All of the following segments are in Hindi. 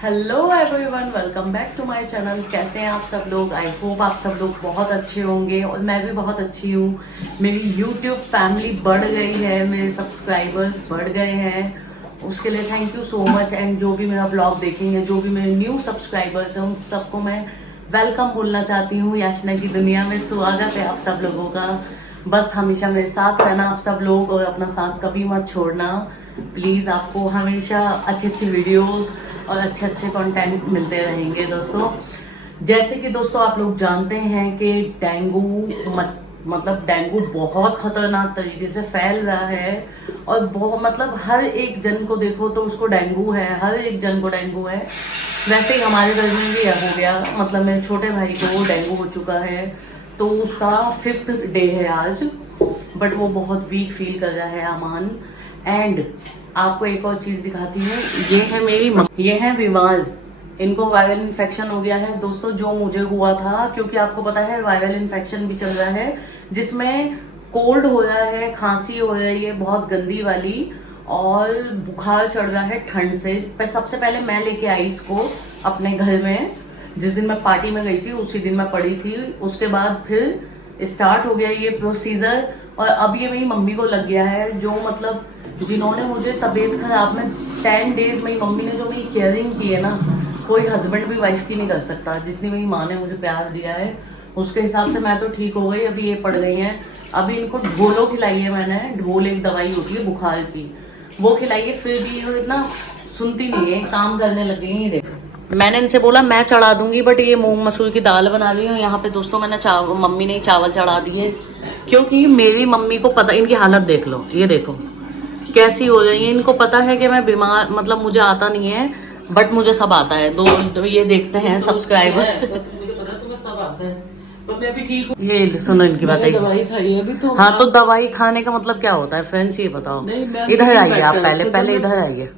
Hello everyone, welcome back to my channel. कैसे हैं आप सब लोग? आई होप आप सब लोग बहुत अच्छे होंगे और मैं भी बहुत अच्छी हूँ। मेरी यूट्यूब फैमिली बढ़ गई है, मेरे सब्सक्राइबर्स बढ़ गए हैं, उसके लिए thank you so much. And जो भी मेरा ब्लॉग देखेंगे, जो भी मेरे न्यू सब्सक्राइबर्स हैं, उन सबको मैं वेलकम बोलना चाहती हूँ। याचना की दुनिया में स्वागत है आप सब लोगों का। बस हमेशा मेरे साथ रहना आप सब लोग, और अपना साथ कभी मत छोड़ना प्लीज़। आपको हमेशा अच्छी अच्छी वीडियोस और अच्छे अच्छे कंटेंट मिलते रहेंगे दोस्तों। जैसे कि दोस्तों आप लोग जानते हैं कि डेंगू मतलब डेंगू बहुत खतरनाक तरीके से फैल रहा है, और बहुत मतलब हर एक जन को देखो तो उसको डेंगू है, हर एक जन को डेंगू है। वैसे ही हमारे घर में भी हो गया, मतलब मेरे छोटे भाई को डेंगू हो चुका है, तो उसका 5th डे है आज, बट वो बहुत वीक फील कर रहा है अमान। एंड आपको एक और चीज दिखाती हूँ, ये है ये है बीमार, इनको वायरल इन्फेक्शन हो गया है दोस्तों, जो मुझे हुआ था। क्योंकि आपको पता है वायरल इन्फेक्शन भी चल रहा है, जिसमें कोल्ड हो रहा है, खांसी हो रही है बहुत गंदी वाली, और बुखार चढ़ रहा है ठंड से। पर सबसे पहले मैं लेके आई इसको अपने घर में, जिस दिन मैं पार्टी में गई थी उसी दिन मैं पड़ी थी। उसके बाद फिर स्टार्ट हो गया ये प्रोसीजर, और अब ये मेरी मम्मी को लग गया है, जो मतलब जिन्होंने मुझे तबीयत खराब में 10 डेज मेरी मम्मी ने जो मेरी केयरिंग की है ना, कोई हस्बैंड भी वाइफ की नहीं कर सकता। जितनी मेरी माँ ने मुझे प्यार दिया है उसके हिसाब से मैं तो ठीक हो गई। अभी ये पड़ गई हैं, अभी इनको ढोलो खिलाई है मैंने। ढोल एक दवाई होती है बुखार की, वो खिलाई है, फिर भी ये इतना सुनती नहीं है, काम करने लग गई है। देखो मैंने इनसे बोला मैं चढ़ा दूंगी, बट ये मूंग मसूर की दाल बना रही हूँ यहाँ पे दोस्तों। मैंने मम्मी ने चावल चढ़ा दिए, क्योंकि मेरी मम्मी को पता, इनकी हालत देख लो, ये देखो कैसी हो रही है। इनको पता है कि मैं बीमार, मतलब मुझे आता नहीं है, बट मुझे सब आता है। तो ये देखते हैं सब्सक्राइबर्स, मैं भी ठीक हूँ। ये सुनो इनकी बात है, दवाई खाई है अभी तो। हाँ तो दवाई खाने का मतलब क्या होता है फ्रेंड्स, ये बताओ। इधर आइए आप, पहले इधर आइए।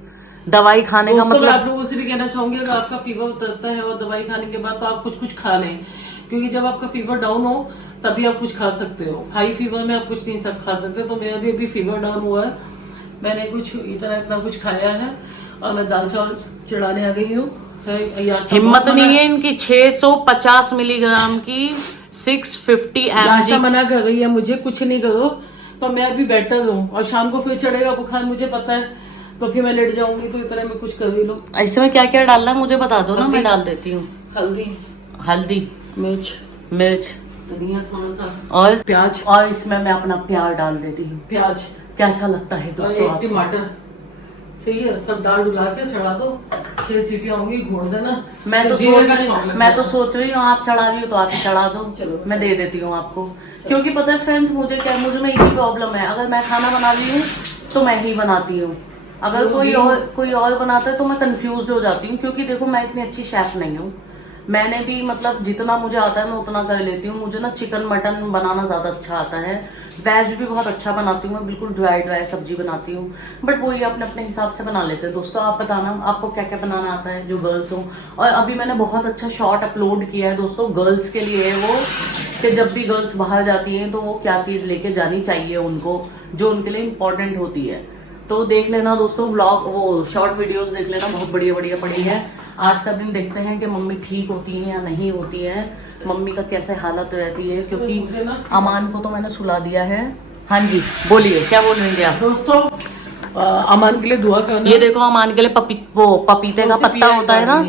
दवाई खाने का मतलब, आप लोगों से भी कहना चाहूंगी, अगर आपका फीवर उतरता है और दवाई खाने के बाद तो आप कुछ खा लें, क्योंकि जब आपका फीवर डाउन हो तभी आप कुछ खा सकते हो। हाई फीवर में आप कुछ नहीं सब खा सकते। तो मेरा भी अभी फीवर डाउन हुआ है, मैंने कुछ इतना कुछ खाया है, और मैं दाल चावल चढ़ाने आ गई हूँ। हिम्मत नहीं है इनकी। 650 मिलीग्राम की 650 mg मना कर रही है मुझे कुछ नहीं करो, तो मैं अभी बेटर हूँ। और शाम को फिर चढ़ेगा बुखार, मुझे पता है, तो फिर मैं लेट जाऊंगी। तो इतना मैं कुछ कर ही लो। ऐसे में क्या क्या डालना है मुझे बता दो ना, मैं डाल देती हूँ। हल्दी, मिर्च, धनिया थोड़ा सा, और प्याज, और इसमें मैं अपना प्याज डाल देती हूँ। प्याज कैसा लगता है दोस्तों आपको? टमाटर, सही है, सब डाल डुला के चढ़ा दो। 6 सीटियां होंगी, घोड़ देना। मैं तो सोच रही हूँ आप चढ़ा रही हो तो आप ही चढ़ा दो, चलो मैं दे देती हूँ आपको। क्योंकि पता है फ्रेंड्स, मुझे में एक ही प्रॉब्लम है, अगर मैं खाना बना रही हूँ तो मैं ही बनाती हूँ, अगर कोई और बनाता है तो मैं कंफ्यूज हो जाती हूँ। क्योंकि देखो मैं इतनी अच्छी शेफ नहीं हूँ, मैंने भी मतलब जितना मुझे आता है मैं उतना कर लेती हूँ। मुझे ना चिकन मटन बनाना ज़्यादा अच्छा आता है, वेज भी बहुत अच्छा बनाती हूँ मैं, बिल्कुल ड्राई सब्जी बनाती हूँ। बट वो ये अपने अपने हिसाब से बना लेते हैं दोस्तों। आप बताना आपको क्या क्या बनाना आता है, जो गर्ल्स हो। और अभी मैंने बहुत अच्छा शॉर्ट अपलोड किया है दोस्तों, गर्ल्स के लिए वो, कि जब भी गर्ल्स बाहर जाती हैं तो वो क्या चीज़ लेके जानी चाहिए उनको, जो उनके लिए इम्पोर्टेंट होती है। तो देख लेना दोस्तों ब्लॉग, वो शॉर्ट वीडियोस देख लेना, बहुत बढ़िया पड़ी है। आज का दिन देखते हैं कि मम्मी ठीक होती हैं या नहीं होती हैं, मम्मी का कैसे हालत रहती है। क्योंकि अमान को तो मैंने सुला दिया है। हाँ जी बोलिए, क्या बोल रही हैं आप दोस्तों? अमान के लिए दुआ करना। ये देखो अमान के लिए पपीते का पत्ता होता है ना,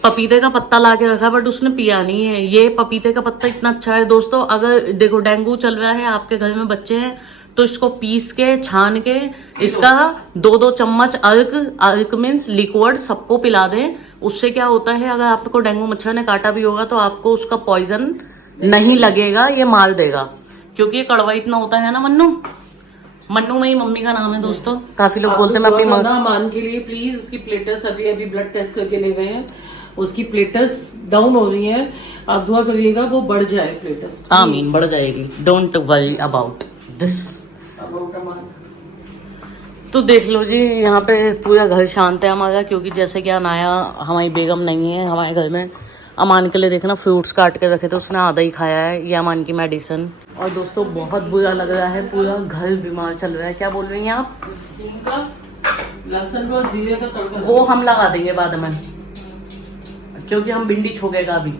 पपीते का पत्ता ला के रखा, बट उसने पिया नहीं है। ये पपीते का पत्ता इतना अच्छा है दोस्तों, अगर देखो डेंगू चल रहा है, आपके घर में बच्चे हैं, तो इसको पीस के छान के इसका 2-2 चम्मच अर्क मीन्स लिक्विड सबको पिला दें। उससे क्या होता है, अगर आपको डेंगू मच्छर ने काटा भी होगा तो आपको उसका पॉइजन नहीं लगेगा, ये मार देगा। क्योंकि ये कड़वा इतना होता है ना। मन्नू मेरी मम्मी का नाम है दोस्तों, काफी लोग बोलते हैं मैं अपनी मान के लिए प्लीज। उसकी प्लेटस अभी ब्लड टेस्ट करके ले गए हैं, उसकी प्लेटस डाउन हो रही है, आप दुआ करिएगा वो बढ़ जाए प्लेटस। आमीन, बढ़ जाएगी, डोंट वरी अबाउट दिस। तो देख लो जी, यहाँ पे पूरा घर शांत है हमारा, क्योंकि जैसे कि अनाया हमारी बेगम नहीं है हमारे घर में। अमान के लिए देखना फ्रूट्स काट के रखे थे, उसने आधा ही खाया है, ये अमान की मेडिसिन। और दोस्तों बहुत बुरा लग रहा है, पूरा घर बीमार चल रहा है। क्या बोल रही हैं आप? लहसुन और जीरे का तड़का वो हम लगा देंगे बाद में। क्योंकि हम भिंडी छोकेगा अभी,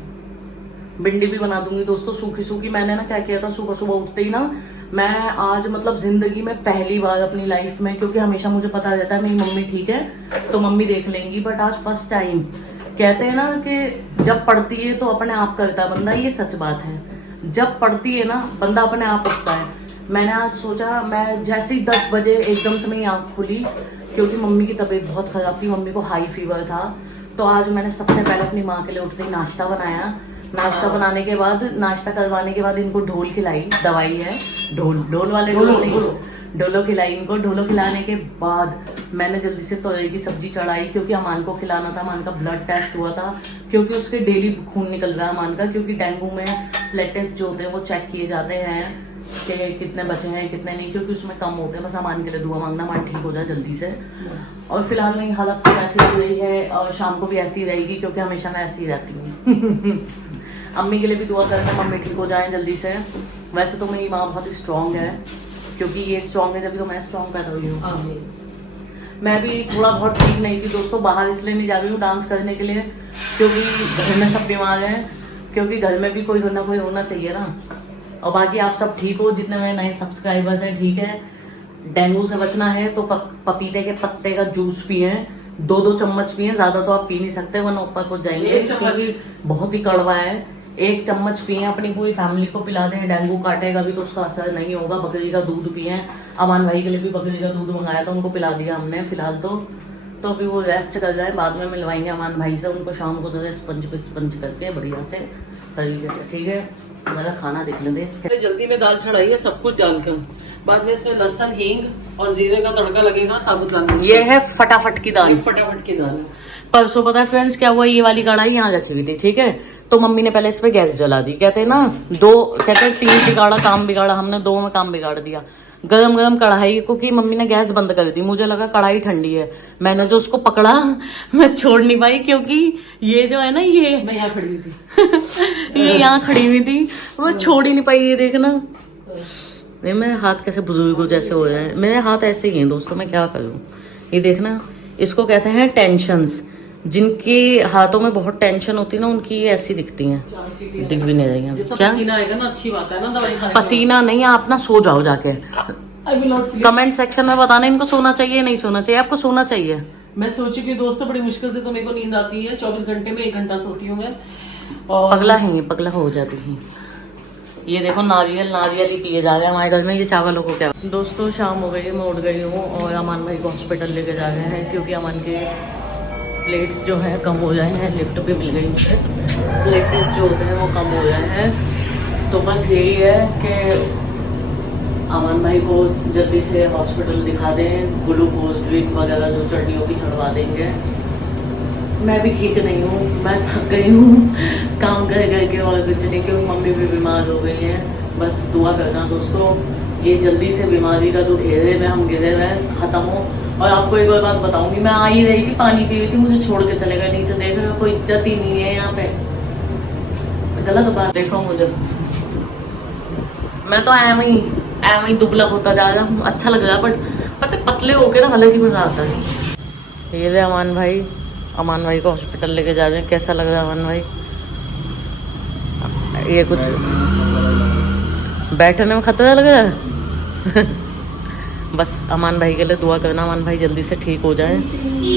भिंडी भी बना दूंगी दोस्तों सूखी सूखी। मैंने ना क्या किया था, सुबह सुबह उठते ही ना मैं आज मतलब जिंदगी में पहली बार अपनी लाइफ में, क्योंकि हमेशा मुझे पता रहता है मेरी मम्मी ठीक है तो मम्मी देख लेंगी, बट आज फर्स्ट टाइम कहते हैं ना कि जब पढ़ती है तो अपने आप करता है बंदा, ये सच बात है। जब पढ़ती है ना बंदा अपने आप उठता है। मैंने आज सोचा, मैं जैसे ही 10 बजे एकदम से मेरी आँख खुली, क्योंकि मम्मी की तबीयत बहुत खराब थी, मम्मी को हाई फीवर था। तो आज मैंने सबसे पहले अपनी माँ के लिए उठते ही नाश्ता बनाया। नाश्ता बनाने के बाद, नाश्ता करवाने के बाद इनको ढोल खिलाई, दवाई है ढोल वाले ढोलो खिलाई इनको। ढोलो खिलाने के बाद मैंने जल्दी से तोरई की सब्जी चढ़ाई, क्योंकि अमान को खिलाना था। अमान का ब्लड टेस्ट हुआ था, क्योंकि उसके डेली खून निकल रहा है अमान का, क्योंकि डेंगू में ब्लड टेस्ट जो होते हैं वो चेक किए जाते हैं कि कितने बचे हैं कितने नहीं, क्योंकि उसमें कम होते हैं। बस अमान के लिए दुआ मांगना, अमान ठीक हो जाए जल्दी से। और फिलहाल मेरी हालत तो ऐसी हो रही है और शाम को भी ऐसी ही रहेगी, क्योंकि हमेशा मैं ऐसी ही रहती हूँ। अम्मी के लिए भी दुआ करना मम्मी ठीक हो जाए जल्दी से। वैसे तो मेरी माँ बहुत ही स्ट्रॉन्ग है, क्योंकि ये स्ट्रॉन्ग है जब तो मैं स्ट्रॉन्ग पैदा हुई हूँ। मैं भी थोड़ा बहुत ठीक नहीं थी दोस्तों, बाहर इसलिए नहीं जा रही हूँ डांस करने के लिए, क्योंकि घर में सब बीमार हैं, क्योंकि घर में भी कोई ना कोई होना चाहिए ना। और बाकी आप सब ठीक हो, जितने मेरे नए सब्सक्राइबर्स हैं ठीक है। डेंगू से बचना है तो पपीते के पत्ते का जूस पिए, 2-2 चम्मच पिए, ज्यादा तो आप पी नहीं सकते वरना ऊपर को जाएंगे, क्योंकि बहुत ही कड़वा है। 1 चम्मच पिए, अपनी पूरी फैमिली को पिला दें। डेंगू काटेगा भी तो उसका असर नहीं होगा। बकरी का दूध पिए, अमान भाई के लिए भी बकरी का दूध मंगाया था, उनको पिला दिया हमने फिलहाल तो अभी वो रेस्ट कर रहे हैं। बाद में मिलवाएंगे अमान भाई से, उनको शाम को तो स्पंज करके बढ़िया से तरीके से, ठीक है। मेरा खाना देख लेते। जल्दी में दाल चढ़ाई है सब कुछ डाल के, बाद में इसमें लहसुन हींग और जीरे का तड़का लगेगा, साबुत लाल मिर्च। ये है फटाफट की दाल, फटाफट की दाल। परसों पता है फ्रेंड्स क्या हुआ, ये वाली कढ़ाई यहाँ रखी हुई थी, ठीक है। तो मम्मी ने पहले इस पे गैस जला दी, कहते हैं ना 3 बिगाड़ा काम बिगाड़ा, हमने 2 में काम बिगाड़ दिया। गरम गरम कढ़ाई को की मम्मी ने गैस बंद कर दी, मुझे लगा कढ़ाई ठंडी है। मैंने जो उसको पकड़ा मैं छोड़ नहीं पाई, क्योंकि ये जो है ना ये मैं यहाँ खड़ी हुई थी ये यहाँ खड़ी हुई थी, वो छोड़ ही नहीं पाई। ये देखना मेरे हाथ कैसे बुजुर्गों जैसे हो रहे हैं, मेरे हाथ ऐसे ही हैं दोस्तों, मैं क्या करूँ। ये देखना, इसको कहते हैं टेंशन्स। जिनके हाथों में बहुत टेंशन होती है ना उनकी ये ऐसी दिखती हैं, दिख भी नहीं रही हैं। क्या पसीना आएगा ना, अच्छी बात है ना दवाई खाने। पसीना नहीं, आप ना सो जाओ जाके। कमेंट सेक्शन में बताना इनको सोना चाहिए नहीं सोना चाहिए। आपको सोना चाहिए। मैं सोची कि दोस्तों बड़ी मुश्किल से तो मेरे को नींद आती है, 24 घंटे में 1 घंटा सोती हूँ मैं। और पगला है, पगला हो जाती है। ये देखो नारियल ही पिए जा रहे हैं हमारे घर में, ये चावलों को क्या। दोस्तों शाम हो गई, मैं उठ गई हूँ और अमान भाई को हॉस्पिटल लेके जा रहे हैं, क्योंकि अमान के प्लेट्स जो है कम हो जाए हैं। लिफ्ट भी मिल गई मुझे, प्लेट्स जो होते हैं वो कम हो जाए हैं। तो बस यही है कि अमान भाई को जल्दी से हॉस्पिटल दिखा दें, ग्लूकोज ड्रिप वगैरह जो चढ़नी होगी चढ़वा देंगे। मैं भी ठीक नहीं हूँ, मैं थक गई हूँ काम कर करके और कुछ नहीं, क्योंकि मम्मी भी बीमार हो गई है। बस दुआ करना दोस्तों, ये जल्दी से बीमारी का जो घेरे में हम गिरे हुए ख़त्म हो। और आपको एक और बात बताऊंगी, मैं आ ही रही थी, पानी पी रही थी, मुझे छोड़ के चले गए नीचे। देखो कोई इज्जत ही नहीं है यहाँ पे, गलत बात। देखो मुझे, मैं तो ऐम ही दुबला होता जा रहा हूँ, अच्छा लग रहा है, बट पता पतले होके ना अलग ही मजा आता है। ये अमान भाई को हॉस्पिटल लेके जा रहे हैं। कैसा लग रहा है अमान भाई? ये कुछ बैठने में खतरा लग रहा है। बस अमान भाई के लिए दुआ करना, अमान भाई जल्दी से ठीक हो जाए।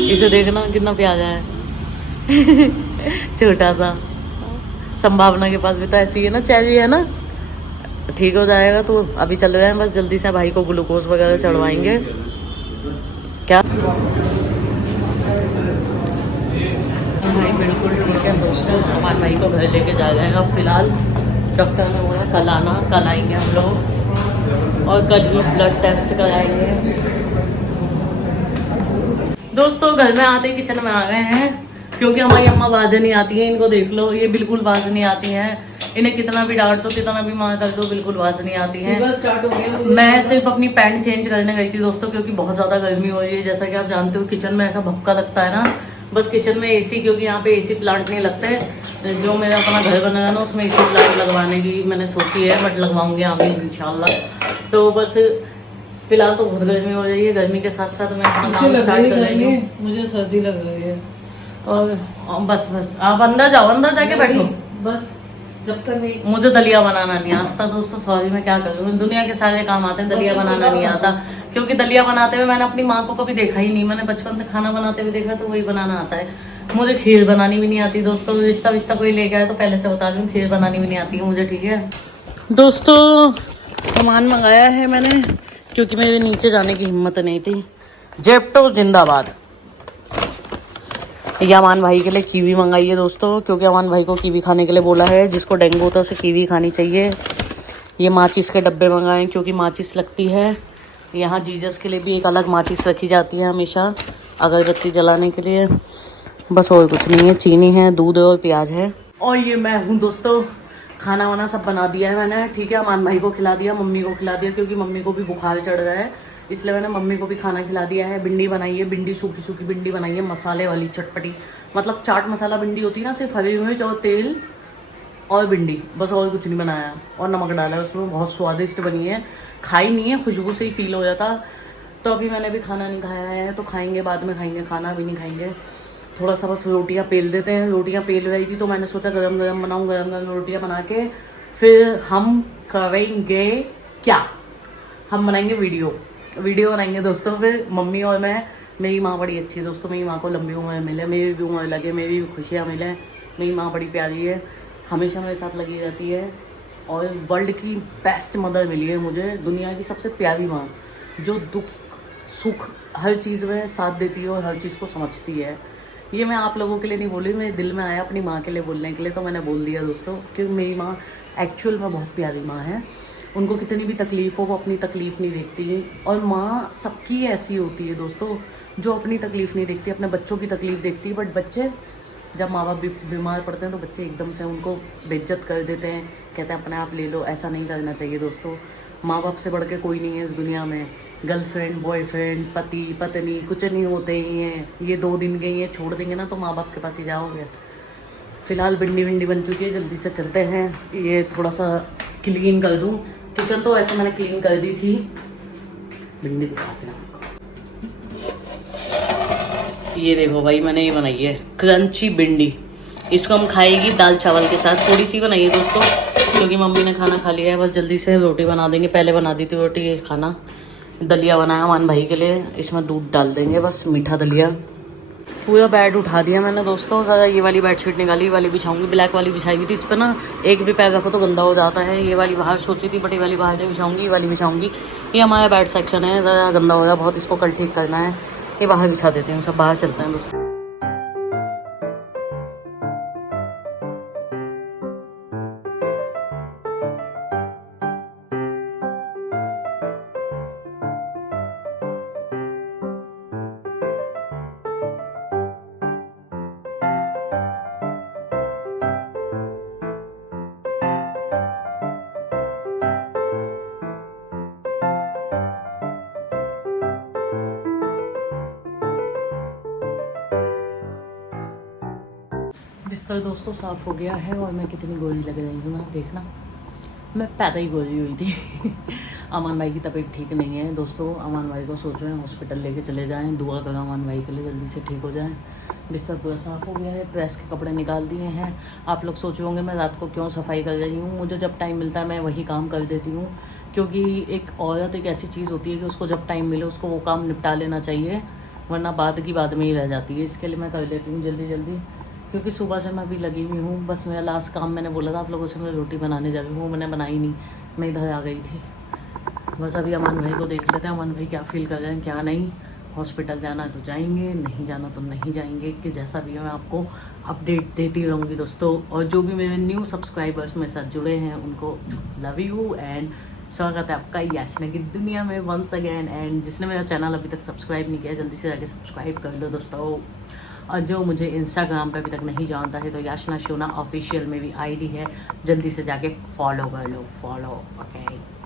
इसे देखना कितना प्यारा है छोटा सा। संभावना के पास भी तो ऐसी है ना, चैरी है ना, ठीक हो जाएगा। तो अभी चल रहे हैं, बस जल्दी से भाई को ग्लूकोज वगैरह चढ़वाएंगे। क्या भाई बिल्कुल ठीक है दोस्तों, अमान भाई को घर लेके जा जाएगा। अब फिलहाल डॉक्टर ने बोला कल आना, कल आएंगे हम लोग और कल ही ब्लड टेस्ट कराएंगे। दोस्तों घर में आते ही किचन में आ गए हैं, क्योंकि हमारी अम्मा बाजें नहीं आती हैं। इनको देख लो, ये बिल्कुल बाज नहीं आती हैं। इन्हें कितना भी डांट दो, कितना भी मार कर दो, बिल्कुल बाज नहीं आती हैं। स्टार्ट हो गया। मैं सिर्फ अपनी पैंट चेंज करने गई थी दोस्तों, क्योंकि बहुत ज़्यादा गर्मी हो रही है। जैसा कि आप जानते हो किचन में ऐसा भपका लगता है ना, बस किचन में एसी, क्योंकि यहाँ पे एसी प्लांट नहीं लगते। जो मेरा अपना घर बना है ना उसमें एसी प्लांट लगवाने की मैंने सोची है, बट लगवाऊंगी अभी इंशाल्लाह। तो बस फिलहाल तो बहुत गर्मी हो रही है, गर्मी के साथ साथ मैं अपना काम स्टार्ट कर रही हूँ। मुझे सर्दी लग रही है, और बस बस आप अंदर जाओ, अंदर जाके बैठो। बस जब तक नहीं। मुझे दलिया बनाना नहीं आता दोस्तों, सॉरी, मैं क्या करूँ, दुनिया के सारे काम आते हैं, दलिया बनाना नहीं आता। क्योंकि दलिया बनाते हुए मैंने अपनी माँ को कभी देखा ही नहीं, मैंने बचपन से खाना बनाते हुए देखा तो वही बनाना आता है। मुझे खीर बनानी भी नहीं आती दोस्तों, रिश्ता विश्ता कोई लेके आए तो पहले से बता दूं, खीर बनानी भी नहीं आती है मुझे, ठीक है दोस्तों। सामान मंगाया है मैंने क्योंकि मेरे नीचे जाने की हिम्मत नहीं थी। जेप्टो जिंदाबाद। ये अमान भाई के लिए कीवी मंगाई है दोस्तों, क्योंकि अमान भाई को कीवी खाने के लिए बोला है, जिसको डेंगू होता है उसे कीवी खानी चाहिए। ये माचिस के डब्बे मंगाए क्योंकि माचिस लगती है। यहाँ जीजस के लिए भी एक अलग माचिस रखी जाती है हमेशा अगरबत्ती जलाने के लिए। बस और कुछ नहीं है, चीनी है, दूध और प्याज है। और ये मैं हूँ दोस्तों, खाना वाना सब बना दिया है मैंने, ठीक है। अमान भाई को खिला दिया, मम्मी को खिला दिया, क्योंकि मम्मी को भी बुखार चढ़ रहा है, इसलिए मैंने मम्मी को भी खाना खिला दिया है। भिंडी बनाई है, भिंडी सूखी सूखी भिंडी बनाई है, मसाले वाली चटपटी, मतलब चाट मसाला भिंडी होती है ना, सिर्फ हरी मिर्च और तेल और भिंडी, बस और कुछ नहीं बनाया। और नमक डाला है उसमें, बहुत स्वादिष्ट बनी है। खाई नहीं है, खुशबू से ही फील हो जाता। तो अभी मैंने भी खाना नहीं खाया है, तो खाएंगे बाद में, खाएंगे खाना, अभी नहीं खाएंगे। थोड़ा सा बस रोटियां पेल देते हैं। रोटियां पेल रही थी तो मैंने सोचा गरम गरम बनाऊँ, गरम गरम रोटियां बना के फिर हम करेंगे क्या, हम बनाएंगे वीडियो बनाएंगे दोस्तों। फिर मम्मी और मैं, मेरी माँ बड़ी अच्छी है दोस्तों, मेरी माँ को लंबी उम्र मिले, मेरी भी उम्र लगे, मेरी भी खुशियाँ मिले। मेरी माँ बड़ी प्यारी है, हमेशा मेरे साथ लगी रहती है, और वर्ल्ड की बेस्ट मदर मिली है मुझे, दुनिया की सबसे प्यारी माँ, जो दुख सुख हर चीज़ में साथ देती है और हर चीज़ को समझती है। ये मैं आप लोगों के लिए नहीं बोली, मेरे दिल में आया अपनी माँ के लिए बोलने के लिए, तो मैंने बोल दिया दोस्तों। क्योंकि मेरी माँ एक्चुअल में बहुत प्यारी माँ है, उनको कितनी भी तकलीफ़ हो वो अपनी तकलीफ़ नहीं देखती है। और माँ सबकी ऐसी होती है दोस्तों, जो अपनी तकलीफ़ नहीं देखती, अपने बच्चों की तकलीफ़ देखती है। बट बच्चे जब माँ बाप बीमार पड़ते हैं तो बच्चे एकदम से उनको बेइज्जत कर देते हैं, कहते हैं अपने आप ले लो। ऐसा नहीं करना चाहिए दोस्तों, माँ बाप से बढ़ के कोई नहीं है इस दुनिया में। गर्लफ्रेंड, बॉयफ्रेंड, पति पत्नी कुछ नहीं होते ही हैं, ये 2 दिन के ये छोड़ देंगे ना तो माँ बाप के पास ही जाओगे। फिलहाल भिंडी बन चुकी है, जल्दी से चलते हैं। ये थोड़ा सा क्लीन कर दूँ, किचन तो ऐसे मैंने क्लीन कर दी थी। भिंडी दिखाते हैं आपको, ये देखो भाई, मैंने ये बनाई है क्रंची भिंडी। इसको हम खाएगी दाल चावल के साथ, थोड़ी सी बनाई है दोस्तों, क्योंकि मम्मी ने खाना खा लिया है। बस जल्दी से रोटी बना देंगे, पहले बना दी थी रोटी, ये खाना। दलिया बनाया अमान भाई के लिए, इसमें दूध डाल देंगे, बस मीठा दलिया। पूरा बेड उठा दिया मैंने दोस्तों, ज़रा ये वाली बेडशीट निकाली, ये वाली बिछाऊंगी। ब्लैक वाली बिछाई हुई थी, इस पर ना एक भी पैर रखो तो गंदा हो जाता है। ये वाली बाहर सोची थी, बट ये वाली बाहर नहीं बिछाऊंगी, ये वाली बिछाऊंगी। ये हमारा बेड सेक्शन है, ज़रा गंदा हो रहा बहुत, इसको कल ठीक करना है। ये बाहर बिछा देते हैं, सब बाहर चलते हैं दोस्तों। बिस्तर दोस्तों साफ़ हो गया है, और मैं कितनी गोरी लग रही हूँ ना, देखना मैं पैदा ही गोरी हुई थी। अमान भाई की तबीयत ठीक नहीं है दोस्तों, अमान भाई को सोच रहे हैं हॉस्पिटल लेके चले जाएं। दुआ करो अमान भाई के लिए जल्दी से ठीक हो जाएं। बिस्तर पूरा साफ़ हो गया है, प्रेस के कपड़े निकाल दिए हैं। आप लोग सोच होंगे मैं रात को क्यों सफाई कर रही हूँ, मुझे जब टाइम मिलता है मैं वही काम कर देती हूँ। क्योंकि एक औरत एक ऐसी चीज़ होती है कि उसको जब टाइम मिले उसको वो काम निपटा लेना चाहिए, वरना बाद की बाद में ही रह जाती है। इसके लिए मैं कर लेती हूँ जल्दी जल्दी, क्योंकि सुबह से मैं अभी लगी हुई हूँ। बस मेरा लास्ट काम, मैंने बोला था आप लोगों से, मैं रोटी बनाने जा रही हूँ, मैंने बनाई नहीं, मैं इधर आ गई थी। बस अभी अमान भाई को देख लेते हैं, अमान भाई क्या फील कर रहे हैं क्या नहीं। हॉस्पिटल जाना है तो जाएंगे, नहीं जाना तो नहीं जाएंगे, कि जैसा भी है मैं आपको अपडेट देती रहूँगी दोस्तों। और जो भी मेरे न्यू सब्सक्राइबर्स मेरे साथ जुड़े हैं उनको लव यू एंड स्वागत है आपका याचना की दुनिया में वंस अगेन। एंड जिसने मेरा चैनल अभी तक सब्सक्राइब नहीं किया जल्दी से जाके सब्सक्राइब कर लो दोस्तों। और जो मुझे इंस्टाग्राम पे अभी तक नहीं जानता है तो याचना शोना ऑफिशियल में भी आईडी है, जल्दी से जाके फॉलो कर लो, फॉलो ओके।